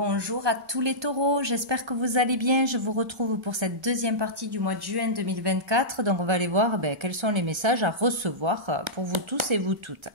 Bonjour à tous les taureaux, j'espère que vous allez bien. Je vous retrouve pour cette deuxième partie du mois de juin 2024. Donc on va aller voir quels sont les messages à recevoir pour vous tous et vous toutes.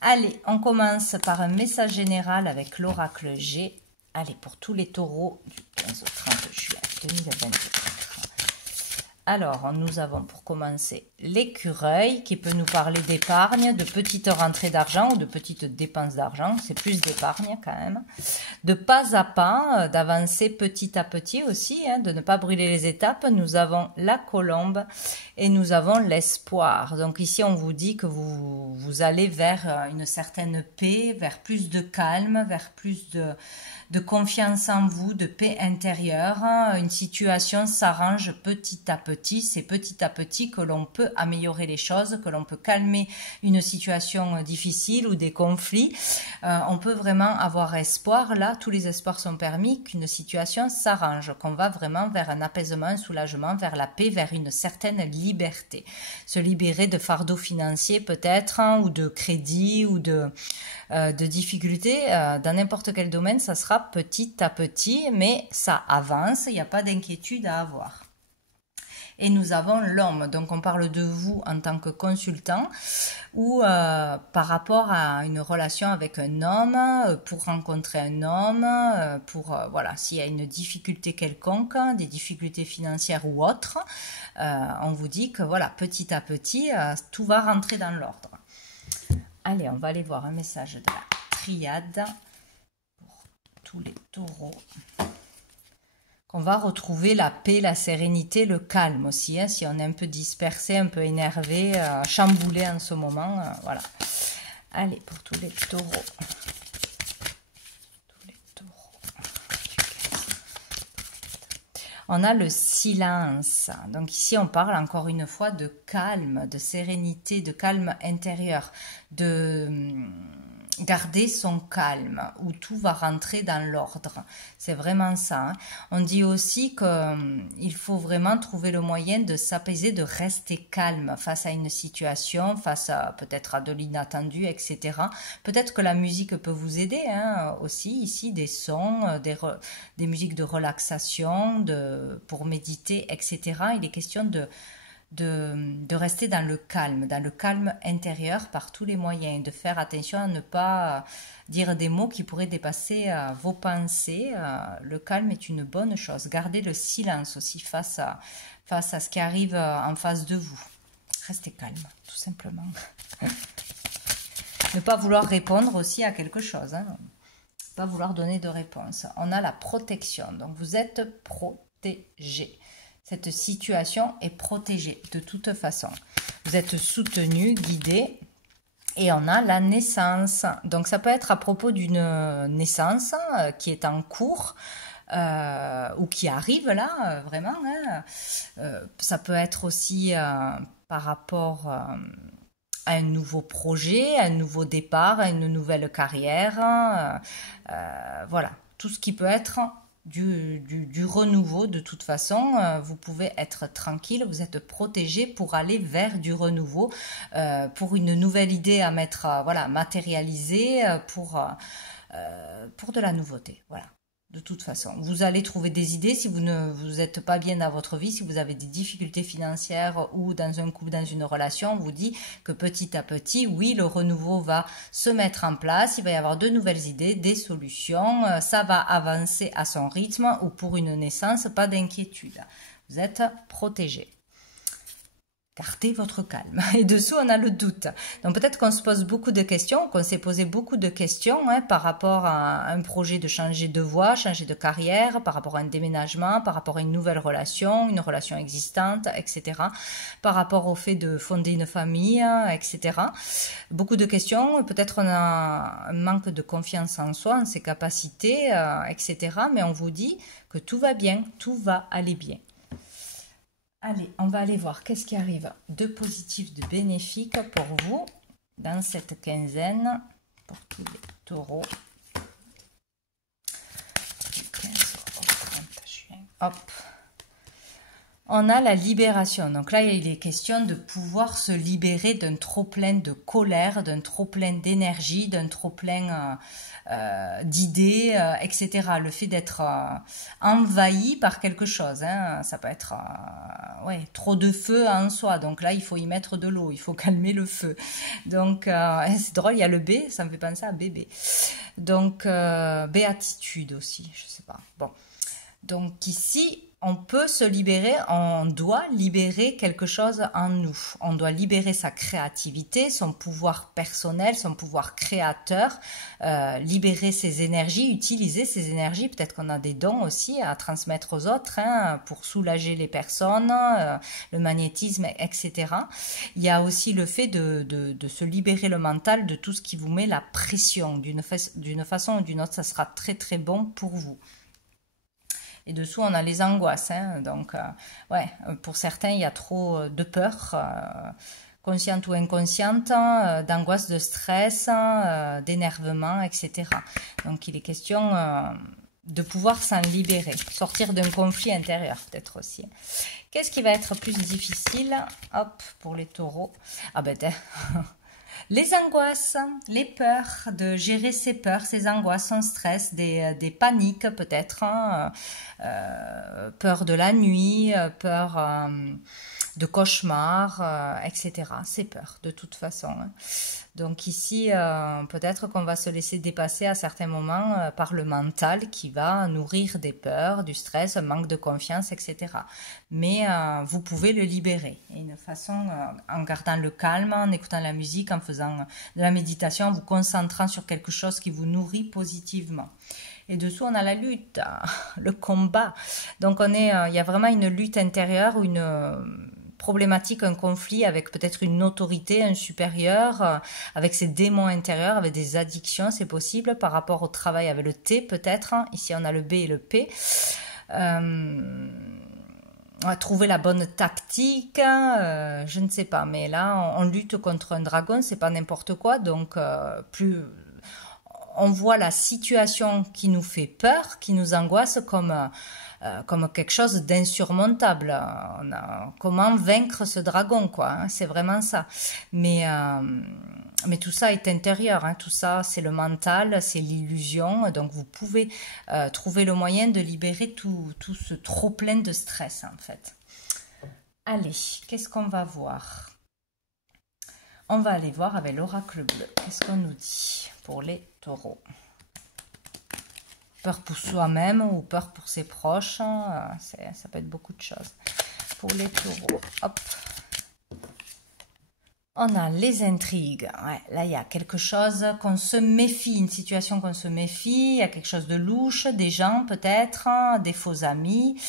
Allez, on commence par un message général avec l'oracle G. Allez, pour tous les taureaux du 15 au 30 juin 2024. Alors, nous avons pour commencer l'écureuil qui peut nous parler d'épargne, de petites rentrées d'argent ou de petites dépenses d'argent. C'est plus d'épargne quand même. De pas à pas, d'avancer petit à petit aussi, de ne pas brûler les étapes. Nous avons la colombe et nous avons l'espoir. Donc ici, on vous dit que vous allez vers une certaine paix, vers plus de calme, vers plus de confiance en vous, de paix intérieure. Une situation s'arrange petit à petit. C'est petit à petit que l'on peut améliorer les choses, que l'on peut calmer une situation difficile ou des conflits. On peut vraiment avoir espoir. Là, tous les espoirs sont permis qu'une situation s'arrange, qu'on va vraiment vers un apaisement, un soulagement, vers la paix, vers une certaine liberté. Se libérer de fardeaux financiers peut-être, ou de crédits, ou de difficultés dans n'importe quel domaine. Ça sera petit à petit, mais ça avance, il n'y a pas d'inquiétude à avoir. Et nous avons l'homme, donc on parle de vous en tant que consultant ou par rapport à une relation avec un homme, pour rencontrer un homme, pour voilà, s'il y a une difficulté quelconque, des difficultés financières ou autres, on vous dit que voilà, petit à petit, tout va rentrer dans l'ordre. Allez, on va aller voir un message de la triade pour tous les taureaux. Qu'on va retrouver la paix, la sérénité, le calme aussi. Si on est un peu dispersé, un peu énervé, chamboulé en ce moment. Voilà. Allez, pour tous les taureaux. On a le silence. Donc ici, on parle encore une fois de calme, de sérénité, de calme intérieur, de garder son calme, où tout va rentrer dans l'ordre. C'est vraiment ça. On dit aussi qu'il faut vraiment trouver le moyen de s'apaiser, de rester calme face à une situation, face à peut-être à de l'inattendu, etc. Peut-être que la musique peut vous aider aussi, ici, des sons, des musiques de relaxation, pour méditer, etc. Il est question de rester dans le calme intérieur par tous les moyens, de faire attention à ne pas dire des mots qui pourraient dépasser vos pensées. Le calme est une bonne chose. Gardez le silence aussi face à ce qui arrive en face de vous. Restez calme, tout simplement. Ne pas vouloir répondre aussi à quelque chose. Pas vouloir donner de réponse. On a la protection, donc vous êtes protégé. Cette situation est protégée de toute façon. Vous êtes soutenu, guidé. Et on a la naissance. Donc ça peut être à propos d'une naissance qui est en cours ou qui arrive là, vraiment. Ça peut être aussi par rapport à un nouveau projet, un nouveau départ, à une nouvelle carrière. Voilà, tout ce qui peut être du renouveau. De toute façon, vous pouvez être tranquille, vous êtes protégé pour aller vers du renouveau, pour une nouvelle idée à mettre, matérialiser, pour de la nouveauté. Voilà. De toute façon, vous allez trouver des idées si vous n'êtes pas bien dans votre vie, si vous avez des difficultés financières ou dans un couple, dans une relation. On vous dit que petit à petit, oui, le renouveau va se mettre en place, il va y avoir de nouvelles idées, des solutions, ça va avancer à son rythme ou pour une naissance, pas d'inquiétude. Vous êtes protégé. Gardez votre calme. Et dessous, on a le doute. Donc peut-être qu'on se pose beaucoup de questions, qu'on s'est posé beaucoup de questions par rapport à un projet de changer de voie, changer de carrière, par rapport à un déménagement, par rapport à une nouvelle relation, une relation existante, etc. Par rapport au fait de fonder une famille, etc. Beaucoup de questions. Peut-être on a un manque de confiance en soi, en ses capacités, etc. Mais on vous dit que tout va bien, tout va aller bien. Allez, on va aller voir qu'est-ce qui arrive de positif, de bénéfique pour vous dans cette quinzaine, pour tous les taureaux. Du 15 au 30 juin. Hop. On a la libération. Donc là, il est question de pouvoir se libérer d'un trop-plein de colère, d'un trop-plein d'énergie, d'un trop-plein d'idées, etc. Le fait d'être envahi par quelque chose, hein, ça peut être ouais, trop de feu en soi. Donc là, il faut y mettre de l'eau, il faut calmer le feu. Donc c'est drôle, il y a le B, ça me fait penser à bébé. Donc béatitude aussi, je sais pas. Bon. Donc ici, on peut se libérer, on doit libérer quelque chose en nous. On doit libérer sa créativité, son pouvoir personnel, son pouvoir créateur, libérer ses énergies, utiliser ses énergies. Peut-être qu'on a des dons aussi à transmettre aux autres, hein, pour soulager les personnes, le magnétisme, etc. Il y a aussi le fait de se libérer le mental de tout ce qui vous met la pression. D'une façon ou d'une autre, ça sera très très bon pour vous. Et dessous, on a les angoisses. Hein. Donc, ouais, pour certains, il y a trop de peur, consciente ou inconsciente, d'angoisse, de stress, d'énervement, etc. Donc, il est question de pouvoir s'en libérer, sortir d'un conflit intérieur, peut-être aussi. Qu'est-ce qui va être plus difficile? Hop, pour les taureaux. Ah ben, les angoisses, les peurs, de gérer ses peurs, ses angoisses, son stress, des paniques peut-être, hein, peur de la nuit, peur de cauchemars, etc. Ces peurs, de toute façon. Hein. Donc ici, peut-être qu'on va se laisser dépasser à certains moments par le mental qui va nourrir des peurs, du stress, un manque de confiance, etc. Mais vous pouvez le libérer. Et une façon, en gardant le calme, en écoutant la musique, en faisant de la méditation, en vous concentrant sur quelque chose qui vous nourrit positivement. Et dessous, on a la lutte, le combat. Donc, il y a vraiment une lutte intérieure ou une problématique, un conflit avec peut-être une autorité, un supérieur, avec ses démons intérieurs, avec des addictions, c'est possible, par rapport au travail avec le T peut-être. Ici, on a le B et le P. On va trouver la bonne tactique, je ne sais pas, mais là, on lutte contre un dragon, c'est pas n'importe quoi, donc plus on voit la situation qui nous fait peur, qui nous angoisse comme quelque chose d'insurmontable. Comment vaincre ce dragon, quoi, hein, c'est vraiment ça. Mais tout ça est intérieur, hein, tout ça c'est le mental, c'est l'illusion, donc vous pouvez trouver le moyen de libérer tout ce trop plein de stress en fait. Allez, qu'est-ce qu'on va voir? On va aller voir avec l'oracle bleu, qu'est-ce qu'on nous dit pour les taureaux? Peur pour soi-même ou peur pour ses proches, hein, ça peut être beaucoup de choses. Pour les taureaux, hop. On a les intrigues. Ouais, là, il y a quelque chose qu'on se méfie, une situation qu'on se méfie. Il y a quelque chose de louche, des gens peut-être, des faux amis,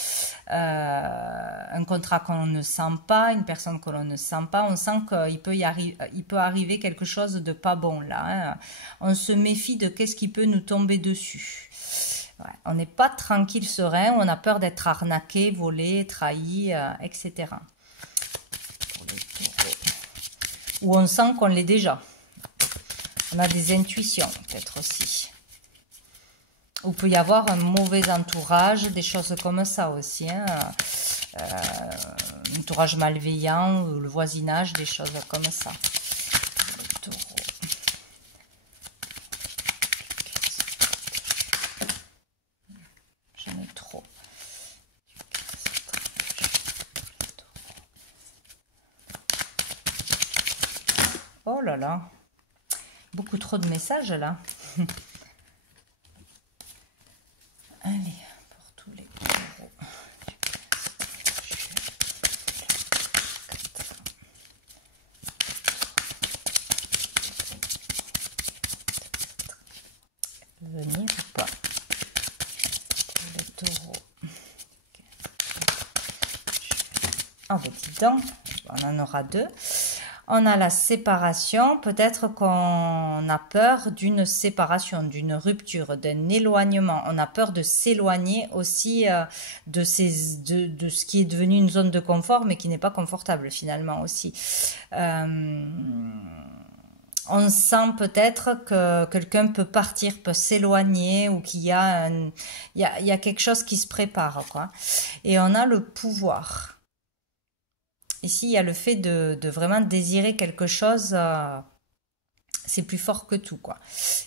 un contrat qu'on ne sent pas, une personne que l'on ne sent pas. On sent qu'il peut arriver quelque chose de pas bon là. Hein. On se méfie de qu'est-ce qui peut nous tomber dessus. Ouais, on n'est pas tranquille, serein. On a peur d'être arnaqué, volé, trahi, etc. Ou on sent qu'on l'est déjà. On a des intuitions, peut-être aussi. Ou peut y avoir un mauvais entourage, des choses comme ça aussi. Hein. Un entourage malveillant, ou le voisinage, des choses comme ça. Le taureau. J'en ai trop. Oh là là, beaucoup trop de messages là. Allez, pour tous les taureaux. Venir ou pas? Pour les taureaux. Ah ben dis donc, on en aura deux. On a la séparation, peut-être qu'on a peur d'une séparation, d'une rupture, d'un éloignement. On a peur de s'éloigner aussi de ce qui est devenu une zone de confort, mais qui n'est pas confortable finalement aussi. On sent peut-être que quelqu'un peut partir, peut s'éloigner, ou qu'il y a, il y a quelque chose qui se prépare, quoi. Et on a le pouvoir. ici, il y a le fait de vraiment désirer quelque chose, c'est plus fort que tout, quoi.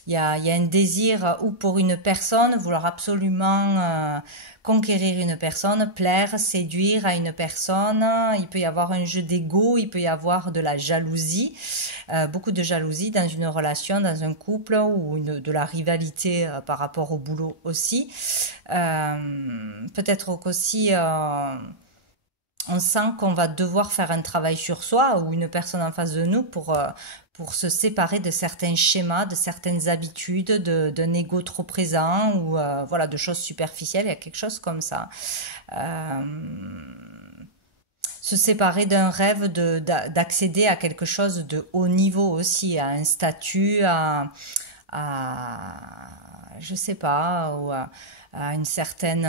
Il y a un désir, ou pour une personne, vouloir absolument conquérir une personne, plaire, séduire à une personne. Il peut y avoir un jeu d'ego, il peut y avoir de la jalousie, beaucoup de jalousie dans une relation, dans un couple, ou de la rivalité par rapport au boulot aussi. Peut-être qu'aussi on sent qu'on va devoir faire un travail sur soi ou une personne en face de nous pour se séparer de certains schémas, de certaines habitudes, d'un ego trop présent ou voilà, de choses superficielles. Il y a quelque chose comme ça. Se séparer d'un rêve d'accéder à quelque chose de haut niveau aussi, à un statut, à je sais pas, ou à une certaine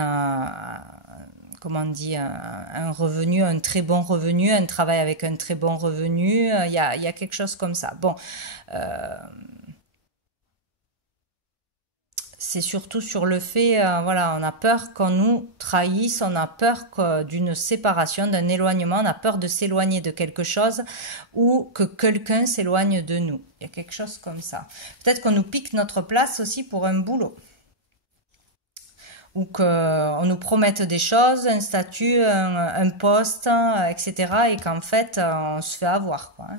comment on dit, un revenu, un très bon revenu, un travail avec un très bon revenu, il y a quelque chose comme ça. Bon, c'est surtout sur le fait, voilà, on a peur qu'on nous trahisse, on a peur d'une séparation, d'un éloignement, on a peur de s'éloigner de quelque chose ou que quelqu'un s'éloigne de nous. Il y a quelque chose comme ça. Peut-être qu'on nous pique notre place aussi pour un boulot. Ou qu'on nous promette des choses, un statut, un poste, etc. Et qu'en fait, on se fait avoir, quoi.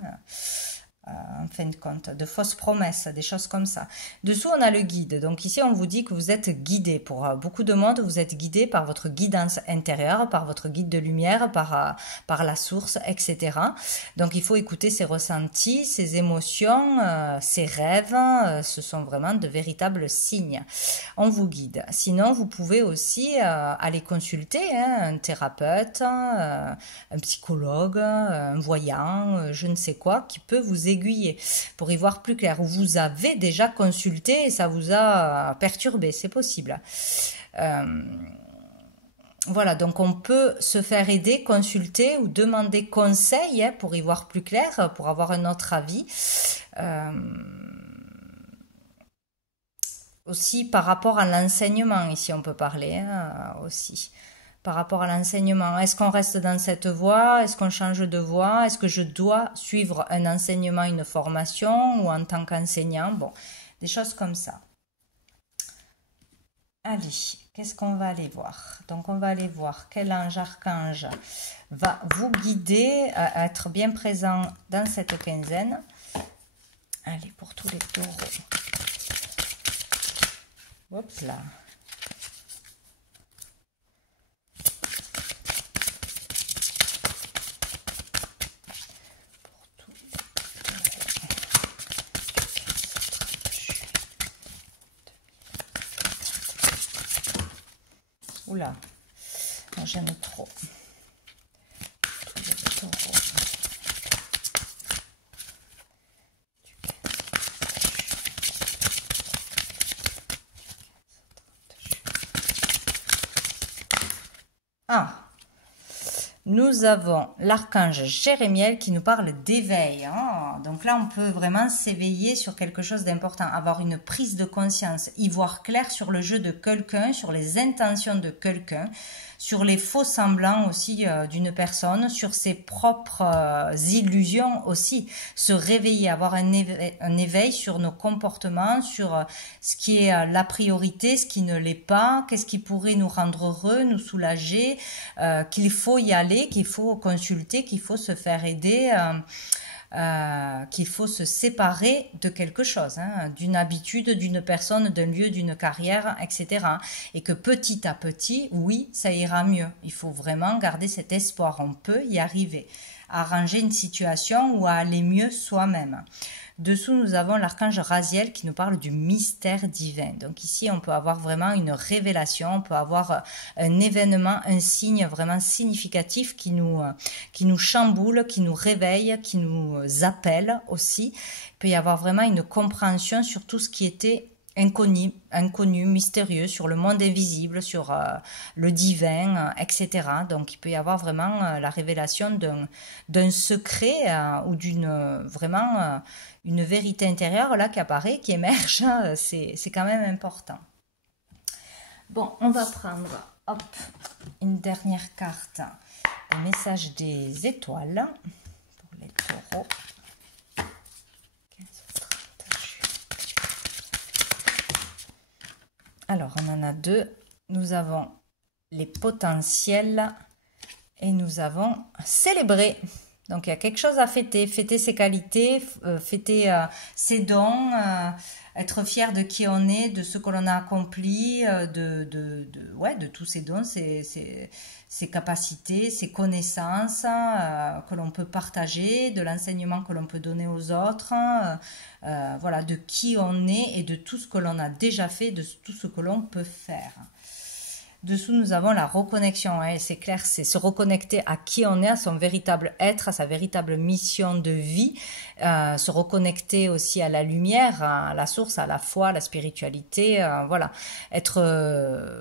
En fin de compte, de fausses promesses, des choses comme ça. Dessous, on a le guide. Donc ici, on vous dit que vous êtes guidé. Pour beaucoup de monde, vous êtes guidé par votre guidance intérieure, par votre guide de lumière, par la source, etc. Donc il faut écouter ses ressentis, ses émotions, ses rêves. Ce sont vraiment de véritables signes. On vous guide. Sinon, vous pouvez aussi aller consulter un thérapeute, un psychologue, un voyant, je ne sais quoi, qui peut vous aiguiller pour y voir plus clair. Ou vous avez déjà consulté et ça vous a perturbé, c'est possible. Voilà, donc on peut se faire aider, consulter ou demander conseil pour y voir plus clair, pour avoir un autre avis. Aussi par rapport à l'enseignement, ici on peut parler aussi. Par rapport à l'enseignement, est-ce qu'on reste dans cette voie? Est-ce qu'on change de voie? Est-ce que je dois suivre un enseignement, une formation ou en tant qu'enseignant? Bon, des choses comme ça. Allez, qu'est-ce qu'on va aller voir? Donc on va aller voir quel ange, archange va vous guider à être bien présent dans cette quinzaine. Allez, pour tous les taureaux. Hop là. Oula, j'aime trop. Tous les taureaux. Ah, nous avons l'archange Jérémiel qui nous parle d'éveil. Hein. Donc là, on peut vraiment s'éveiller sur quelque chose d'important, avoir une prise de conscience, y voir clair sur le jeu de quelqu'un, sur les intentions de quelqu'un, sur les faux semblants aussi d'une personne, sur ses propres illusions aussi, se réveiller, avoir un éveil sur nos comportements, sur ce qui est la priorité, ce qui ne l'est pas, qu'est-ce qui pourrait nous rendre heureux, nous soulager, qu'il faut y aller, qu'il faut consulter, qu'il faut se faire aider, qu'il faut se séparer de quelque chose, hein, d'une habitude, d'une personne, d'un lieu, d'une carrière, etc. Et que petit à petit, oui, ça ira mieux. Il faut vraiment garder cet espoir. On peut y arriver, à arranger une situation ou à aller mieux soi-même. Dessous, nous avons l'archange Raziel qui nous parle du mystère divin. Donc ici, on peut avoir vraiment une révélation, on peut avoir un événement, un signe vraiment significatif qui nous chamboule, qui nous réveille, qui nous appelle aussi. Il peut y avoir vraiment une compréhension sur tout ce qui était inconnu, mystérieux, sur le monde invisible, sur le divin, etc. Donc il peut y avoir vraiment la révélation d'un secret ou d'une vraiment une vérité intérieure là qui apparaît, qui émerge. C'est quand même important. Bon, on va prendre hop, une dernière carte les messages des étoiles pour les taureaux. 15, 30 juin. Alors, on en a deux. Nous avons les potentiels et nous avons célébré. Donc, il y a quelque chose à fêter. Fêter ses qualités, fêter ses dons, être fier de qui on est, de ce que l'on a accompli, de tous ces dons, ses capacités, ses connaissances que l'on peut partager, de l'enseignement que l'on peut donner aux autres, voilà, de qui on est et de tout ce que l'on a déjà fait, de tout ce que l'on peut faire. Dessous, nous avons la reconnexion, hein, c'est clair, c'est se reconnecter à qui on est, à son véritable être, à sa véritable mission de vie, se reconnecter aussi à la lumière, à la source, à la foi, à la spiritualité, voilà, être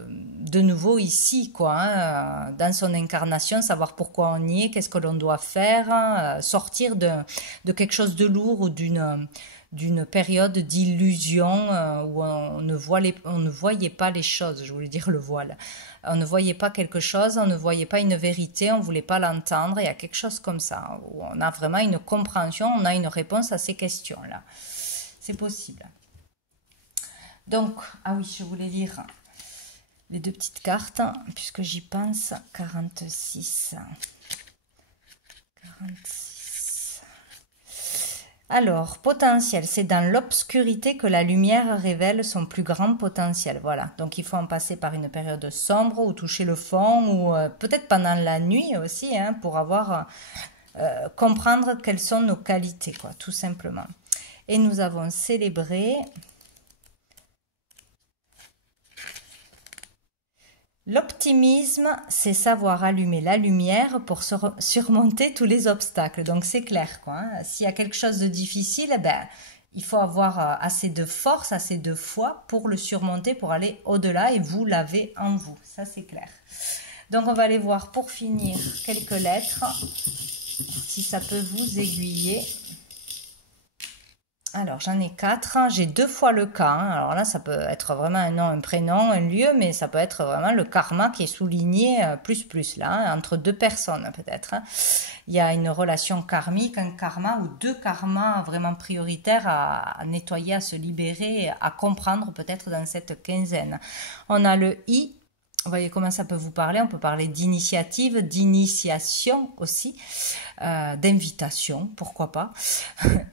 de nouveau ici, quoi, hein, dans son incarnation, savoir pourquoi on y est, qu'est-ce que l'on doit faire, sortir de quelque chose de lourd ou d'une période d'illusion où on ne voyait pas les choses, je voulais dire le voile. On ne voyait pas quelque chose, on ne voyait pas une vérité, on ne voulait pas l'entendre. Il y a quelque chose comme ça, où on a vraiment une compréhension, on a une réponse à ces questions-là. C'est possible. Donc, ah oui, je voulais lire les deux petites cartes, puisque j'y pense. 46. 46. Alors, potentiel, c'est dans l'obscurité que la lumière révèle son plus grand potentiel. Voilà, donc il faut en passer par une période sombre ou toucher le fond ou peut-être pendant la nuit aussi, hein, pour comprendre quelles sont nos qualités, quoi, tout simplement. Et nous avons célébré l'optimisme, c'est savoir allumer la lumière pour surmonter tous les obstacles. Donc c'est clair, quoi, hein. S'il y a quelque chose de difficile, ben, il faut avoir assez de force, assez de foi pour le surmonter, pour aller au-delà, et vous l'avez en vous. Ça, c'est clair. Donc on va aller voir pour finir quelques lettres, si ça peut vous aiguiller. Alors, j'en ai 4. J'ai 2 fois le cas, hein. Alors là, ça peut être vraiment un nom, un prénom, un lieu, mais ça peut être vraiment le karma qui est souligné plus là, hein, entre 2 personnes peut-être, hein. Il y a une relation karmique, un karma ou 2 karmas vraiment prioritaires à nettoyer, à se libérer, à comprendre peut-être dans cette quinzaine. On a le I. Vous voyez comment ça peut vous parler. On peut parler d'initiative, d'initiation aussi, d'invitation, pourquoi pas.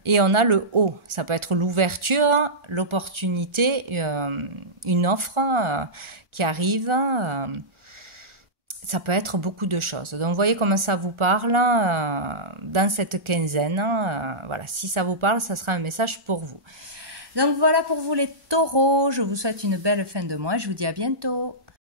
Et on a le O. Ça peut être l'ouverture, l'opportunité, une offre qui arrive. Ça peut être beaucoup de choses. Donc, vous voyez comment ça vous parle dans cette quinzaine. Voilà, si ça vous parle, ça sera un message pour vous. Donc, voilà pour vous les taureaux. Je vous souhaite une belle fin de mois. Je vous dis à bientôt.